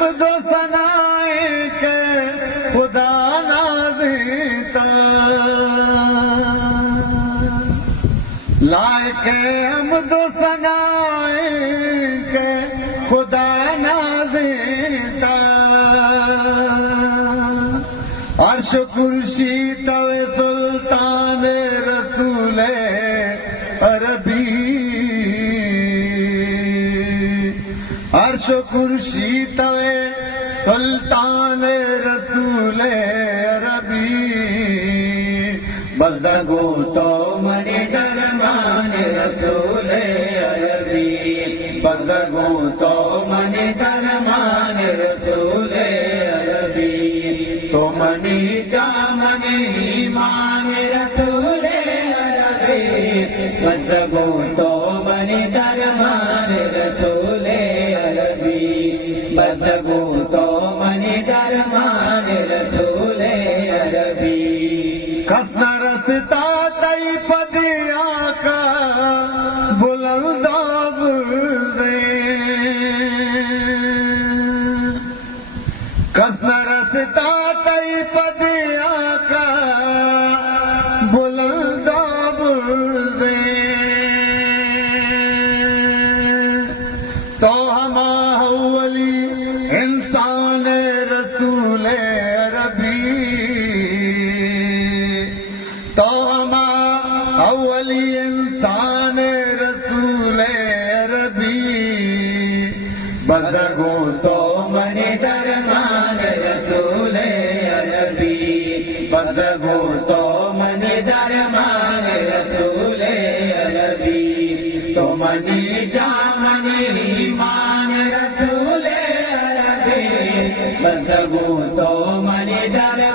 حمد و ثنائے کے خدا نازیتا لائق حمد و ثنائے کے خدا نازیتا عرش کرسی توے سلطان رسول عربی عرش کرسی توے سلطان رسول عربی بزدگو تو منی درمان رسول عربی بزدگو تو منی درمان رسول عربی تو منی جامنی ایمان رسول عربی بزدگو تو منی درمان رسول عربی بزدگو تو منی درمان رسول عربی کس نہ رستا تئی پدیا کا بلند آوازیں کس نہ رستا تئی پدیا کا بلند آوازیں تو ہم اولی انسان رسول عربی تو ہم اولی انسان رسول عربی بزدگو تو منی درمان رسول عربی بزدگو تو منی درمان رسول عربی تو منی جامنی ایمان رسول عربی بزدگو تو منی درمان